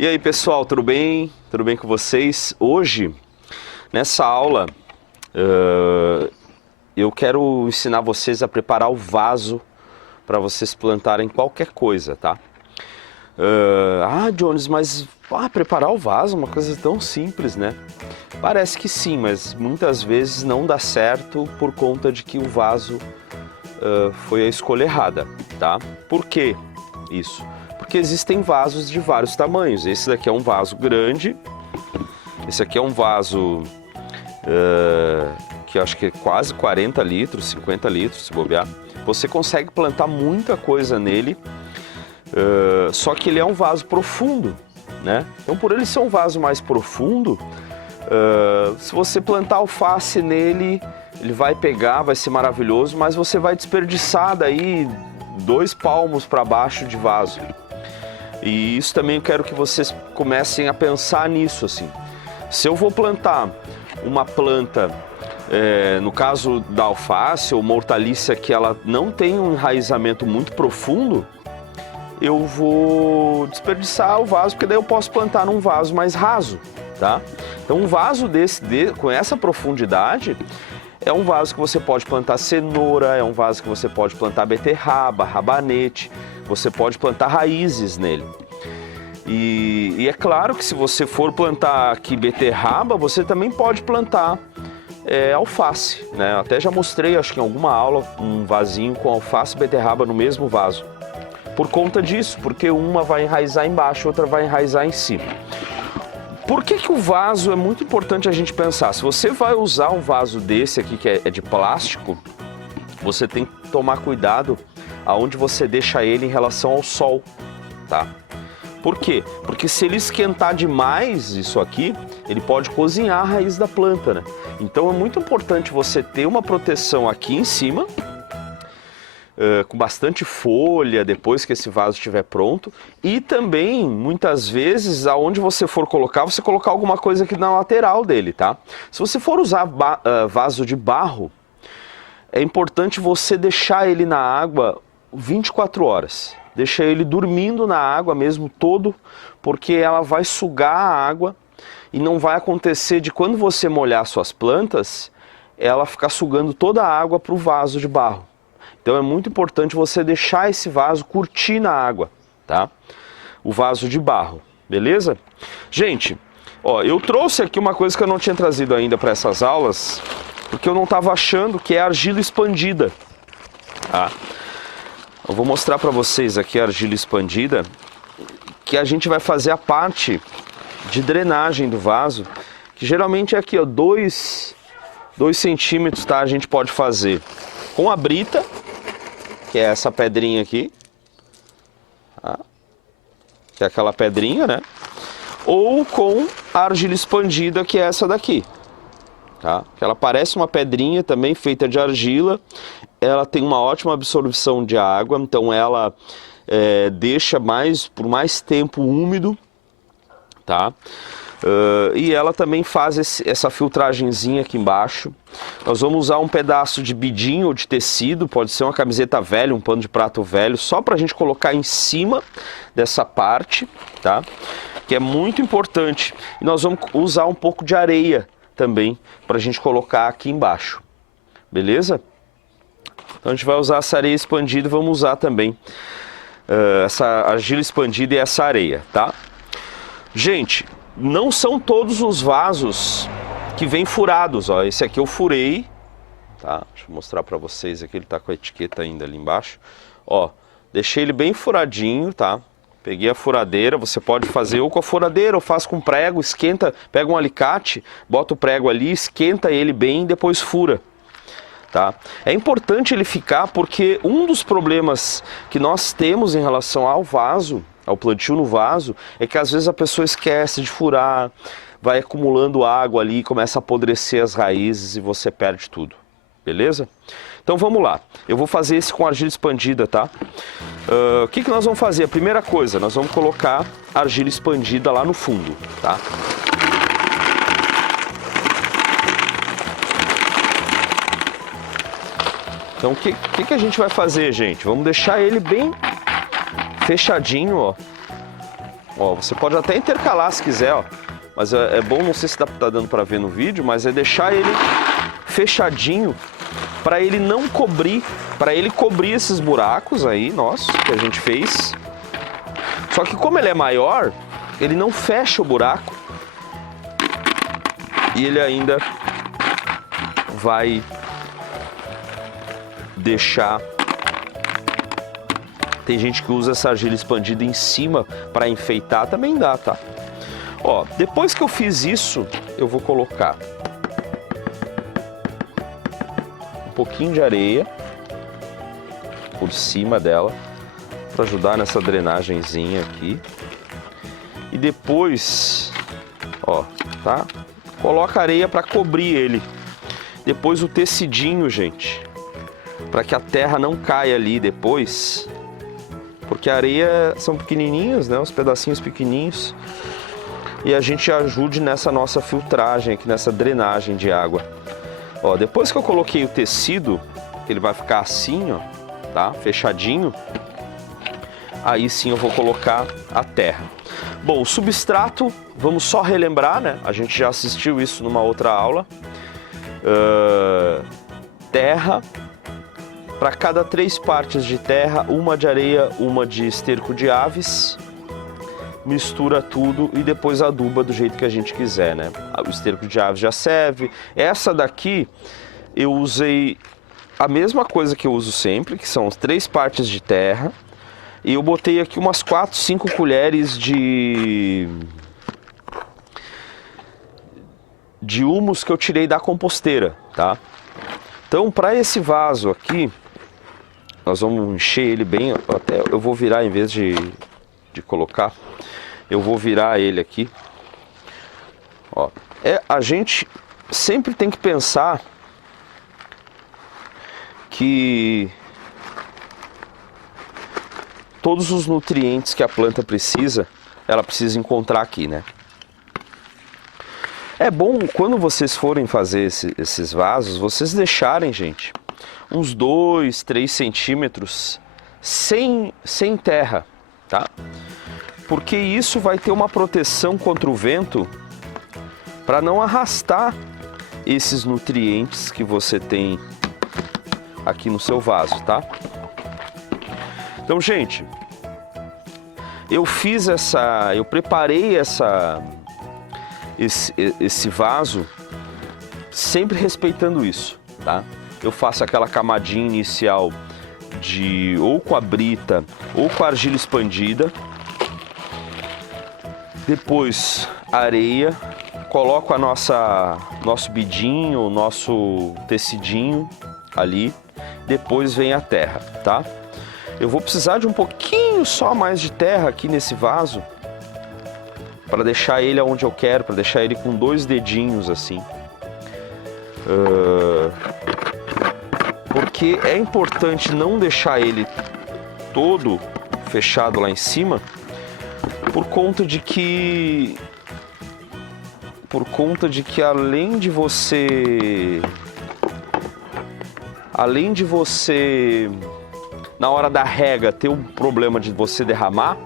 E aí pessoal, tudo bem? Tudo bem com vocês? Hoje, nessa aula, eu quero ensinar vocês a preparar o vaso para vocês plantarem qualquer coisa, tá? Jones, mas preparar o vaso é uma coisa tão simples, né? Parece que sim, mas muitas vezes não dá certo por conta de que o vaso foi a escolha errada, tá? Por que isso? Porque existem vasos de vários tamanhos. Esse daqui é um vaso grande, esse aqui é um vaso que eu acho que é quase 40 litros, 50 litros, se bobear. Você consegue plantar muita coisa nele, só que ele é um vaso profundo, né? Então, por ele ser um vaso mais profundo, se você plantar alface nele, ele vai pegar, vai ser maravilhoso, mas você vai desperdiçar daí 2 palmos para baixo de vaso. E isso também eu quero que vocês comecem a pensar nisso, assim. Se eu vou plantar uma planta, no caso da alface ou uma hortaliça que ela não tem um enraizamento muito profundo, eu vou desperdiçar o vaso, porque daí eu posso plantar num vaso mais raso, tá? Então um vaso com essa profundidade é um vaso que você pode plantar cenoura, é um vaso que você pode plantar beterraba, rabanete, você pode plantar raízes nele. E é claro que se você for plantar aqui beterraba, você também pode plantar alface, né? Eu até já mostrei, acho que em alguma aula, um vasinho com alface e beterraba no mesmo vaso. Por conta disso, porque uma vai enraizar embaixo, outra vai enraizar em cima. Por que o vaso é muito importante a gente pensar? Se você vai usar um vaso desse aqui, que é de plástico, você tem que tomar cuidado aonde você deixa ele em relação ao sol, tá? Por quê? Porque se ele esquentar demais isso aqui, ele pode cozinhar a raiz da planta, né? Então é muito importante você ter uma proteção aqui em cima, com bastante folha, depois que esse vaso estiver pronto. E também, muitas vezes, aonde você for colocar, você colocar alguma coisa aqui na lateral dele, tá? Se você for usar vaso de barro, é importante você deixar ele na água 24 horas. Deixa ele dormindo na água mesmo todo, porque ela vai sugar a água e não vai acontecer de quando você molhar suas plantas, ela ficar sugando toda a água para o vaso de barro. Então é muito importante você deixar esse vaso curtir na água, tá? O vaso de barro, beleza? Gente, ó, eu trouxe aqui uma coisa que eu não tinha trazido ainda para essas aulas, porque eu não estava achando, que é argila expandida, tá? Eu vou mostrar para vocês aqui a argila expandida, que a gente vai fazer a parte de drenagem do vaso, que geralmente é aqui, ó, 2 centímetros, tá? A gente pode fazer com a brita, que é essa pedrinha aqui, tá? Que é aquela pedrinha, né? Ou com a argila expandida, que é essa daqui, tá? Que ela parece uma pedrinha também feita de argila, ela tem uma ótima absorção de água, então ela deixa por mais tempo úmido, tá? E ela também faz essa filtragenzinha aqui embaixo. Nós vamos usar um pedaço de bidinho ou de tecido, pode ser uma camiseta velha, um pano de prato velho, só para a gente colocar em cima dessa parte, tá? Que é muito importante. E nós vamos usar um pouco de areia também, para a gente colocar aqui embaixo, beleza? Então a gente vai usar essa areia expandida e vamos usar também essa argila expandida e essa areia, tá? Gente, não são todos os vasos que vêm furados, ó. Esse aqui eu furei, tá? Deixa eu mostrar para vocês aqui, ele tá com a etiqueta ainda ali embaixo. Ó, deixei ele bem furadinho, tá? Peguei a furadeira, você pode fazer ou com a furadeira ou faz com prego, esquenta, pega um alicate, bota o prego ali, esquenta ele bem e depois fura, tá? É importante ele ficar porque um dos problemas que nós temos em relação ao vaso, ao plantio no vaso, é que às vezes a pessoa esquece de furar, vai acumulando água ali, começa a apodrecer as raízes e você perde tudo, beleza? Então vamos lá, eu vou fazer esse com argila expandida, tá? O que nós vamos fazer? A primeira coisa, nós vamos colocar argila expandida lá no fundo, tá? Então o que a gente vai fazer, gente? Vamos deixar ele bem fechadinho, ó. Ó, você pode até intercalar se quiser, ó. Mas é bom, não sei se tá dando para ver no vídeo, mas é deixar ele fechadinho para ele não cobrir, para ele cobrir esses buracos aí, nossos, que a gente fez. Só que como ele é maior, ele não fecha o buraco e ele ainda vai deixar... Tem gente que usa essa argila expandida em cima para enfeitar, também dá, tá? Ó, depois que eu fiz isso, eu vou colocar um pouquinho de areia por cima dela para ajudar nessa drenagenzinha aqui. E depois, ó, tá? Coloca areia para cobrir ele. Depois o tecidinho, gente, para que a terra não caia ali depois, porque a areia são pequenininhos, né? Os pedacinhos pequenininhos. E a gente ajude nessa nossa filtragem aqui, nessa drenagem de água. Ó, depois que eu coloquei o tecido, ele vai ficar assim, ó, tá? Fechadinho. Aí sim eu vou colocar a terra. Bom, o substrato, vamos só relembrar, né? A gente já assistiu isso numa outra aula. Terra, para cada 3 partes de terra, uma de areia, uma de esterco de aves. Mistura tudo e depois aduba do jeito que a gente quiser, né? O esterco de aves já serve. Essa daqui eu usei a mesma coisa que eu uso sempre, que são as 3 partes de terra. E eu botei aqui umas 4, 5 colheres de humus que eu tirei da composteira, tá? Então, para esse vaso aqui, nós vamos encher ele bem. Até eu vou virar, em vez de colocar, eu vou virar ele aqui. Ó, a gente sempre tem que pensar que todos os nutrientes que a planta precisa, ela precisa encontrar aqui, né? É bom, quando vocês forem fazer esses vasos, vocês deixarem, gente, uns 2, 3 centímetros sem terra, tá? Porque isso vai ter uma proteção contra o vento para não arrastar esses nutrientes que você tem aqui no seu vaso, tá? Então, gente, eu preparei esse vaso sempre respeitando isso, tá? Eu faço aquela camadinha inicial ou com a brita ou com a argila expandida. Depois areia, coloco nosso bidinho, nosso tecidinho ali. Depois vem a terra, tá? Eu vou precisar de um pouquinho só mais de terra aqui nesse vaso para deixar ele onde eu quero, para deixar ele com 2 dedinhos assim. Porque é importante não deixar ele todo fechado lá em cima, por conta de que além de você na hora da rega ter um problema de você derramar,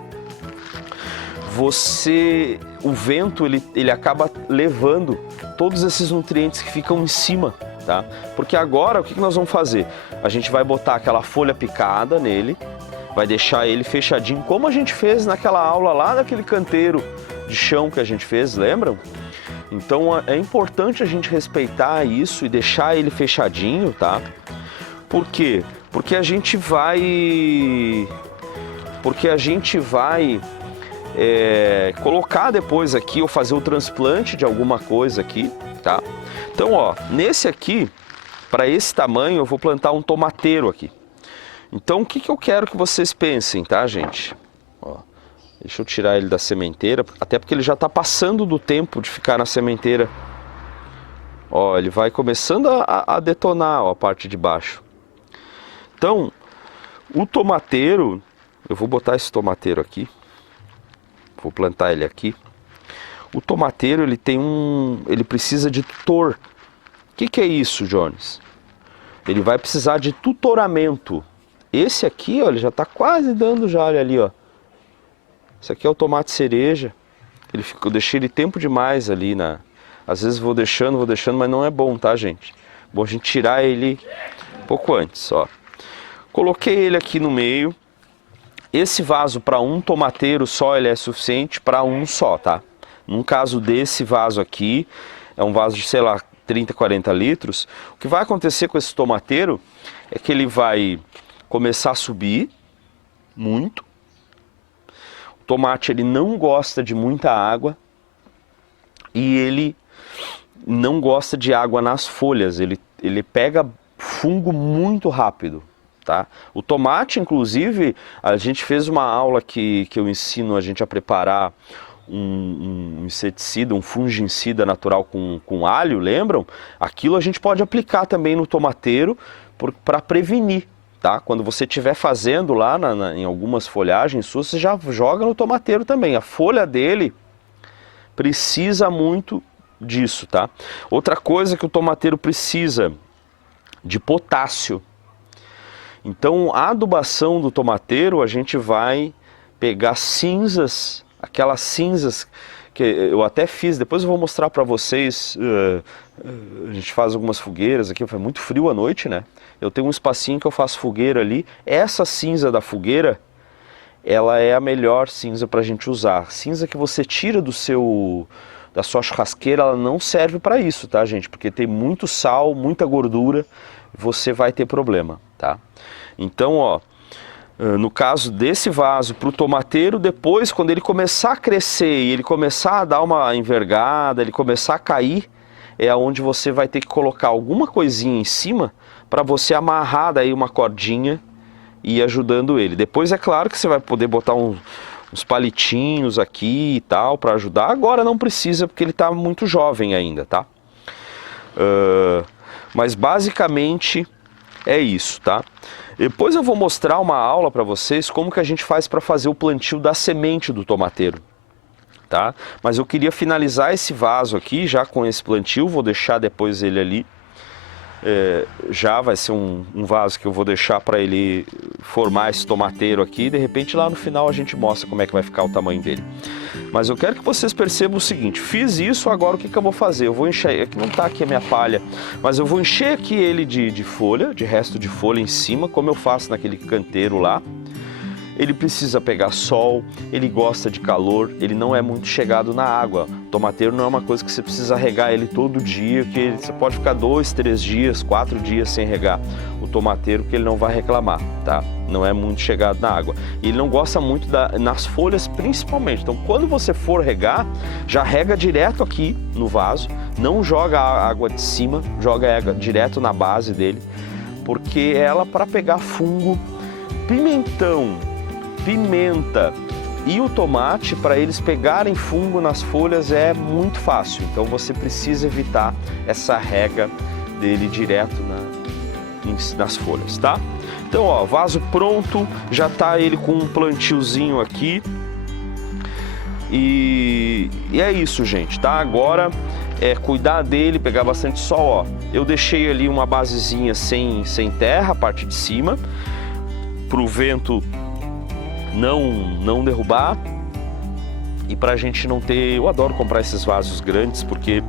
o vento ele acaba levando todos esses nutrientes que ficam em cima, tá? Porque agora o que nós vamos fazer? A gente vai botar aquela folha picada nele, vai deixar ele fechadinho, como a gente fez naquela aula lá daquele canteiro de chão que a gente fez, lembram? Então é importante a gente respeitar isso e deixar ele fechadinho, tá? Por quê? Porque a gente vai colocar depois aqui, ou fazer o transplante de alguma coisa aqui, tá? Então, ó, nesse aqui, para esse tamanho, eu vou plantar um tomateiro aqui. Então, o que eu quero que vocês pensem, tá, gente? Ó, deixa eu tirar ele da sementeira, até porque ele já está passando do tempo de ficar na sementeira. Ó, ele vai começando a detonar, ó, a parte de baixo. Então, o tomateiro, eu vou botar esse tomateiro aqui. Vou plantar ele aqui. O tomateiro, ele precisa de tutor. O que é isso, Jones? Ele vai precisar de tutoramento. Esse aqui, ó, ele já está quase dando já, olha ali, ó. Esse aqui é o tomate cereja. Eu deixei ele tempo demais ali na... Às vezes vou deixando, mas não é bom, tá, gente? Bom a gente tirar ele um pouco antes, ó. Coloquei ele aqui no meio. Esse vaso para um tomateiro só, ele é suficiente para um só, tá? Num caso desse vaso aqui, é um vaso de, sei lá, 30, 40 litros. O que vai acontecer com esse tomateiro é que ele vai começar a subir muito. O tomate, ele não gosta de muita água e ele não gosta de água nas folhas. Ele pega fungo muito rápido. Tá? O tomate, inclusive, a gente fez uma aula que eu ensino a gente a preparar um inseticida, um fungicida natural com alho, lembram? Aquilo a gente pode aplicar também no tomateiro para prevenir. Tá? Quando você estiver fazendo lá em algumas folhagens suas, você já joga no tomateiro também. A folha dele precisa muito disso. Tá? Outra coisa que o tomateiro precisa de potássio. Então, a adubação do tomateiro, a gente vai pegar cinzas, aquelas cinzas que eu até fiz, depois eu vou mostrar para vocês, a gente faz algumas fogueiras aqui, faz muito frio à noite, né? Eu tenho um espacinho que eu faço fogueira ali, essa cinza da fogueira, ela é a melhor cinza para a gente usar. Cinza que você tira da sua churrasqueira, ela não serve para isso, tá, gente? Porque tem muito sal, muita gordura, você vai ter problema, tá? Então, ó, no caso desse vaso para o tomateiro, depois quando ele começar a crescer e ele começar a dar uma envergada, ele começar a cair, é onde você vai ter que colocar alguma coisinha em cima para você amarrar daí uma cordinha e ir ajudando ele. Depois é claro que você vai poder botar uns palitinhos aqui e tal para ajudar. Agora não precisa porque ele está muito jovem ainda, tá? Mas basicamente é isso, tá? Depois eu vou mostrar uma aula para vocês como que a gente faz para fazer o plantio da semente do tomateiro, tá? Mas eu queria finalizar esse vaso aqui já com esse plantio, vou deixar depois ele ali. Já vai ser um vaso que eu vou deixar para ele formar esse tomateiro aqui. De repente lá no final a gente mostra como é que vai ficar o tamanho dele. Mas eu quero que vocês percebam o seguinte: fiz isso, agora o que eu vou fazer? Eu vou encher, aqui não está aqui a minha palha, mas eu vou encher aqui ele de folha, de resto de folha em cima, como eu faço naquele canteiro lá. Ele precisa pegar sol, ele gosta de calor, ele não é muito chegado na água. O tomateiro não é uma coisa que você precisa regar ele todo dia, que você pode ficar 2, 3 dias, 4 dias sem regar o tomateiro, que ele não vai reclamar, tá? Não é muito chegado na água. E ele não gosta muito nas folhas principalmente. Então quando você for regar, já rega direto aqui no vaso, não joga a água de cima, joga água direto na base dele, porque ela, para pegar fungo, pimentão, pimenta e o tomate, para eles pegarem fungo nas folhas é muito fácil. Então você precisa evitar essa rega dele direto nas folhas, tá? Então, ó, vaso pronto, já tá ele com um plantiozinho aqui. E é isso, gente, tá? Agora é cuidar dele, pegar bastante sol, ó. Eu deixei ali uma basezinha sem terra, a parte de cima, pro vento não derrubar e pra gente não ter... Eu adoro comprar esses vasos grandes porque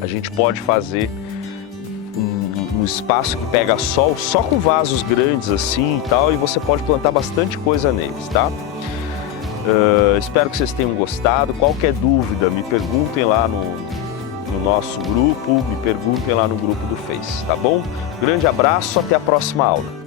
a gente pode fazer um espaço que pega sol só com vasos grandes assim e tal, e você pode plantar bastante coisa neles, tá? Espero que vocês tenham gostado. Qualquer dúvida, me perguntem lá no nosso grupo, me perguntem lá no grupo do Face, tá bom? Grande abraço, até a próxima aula.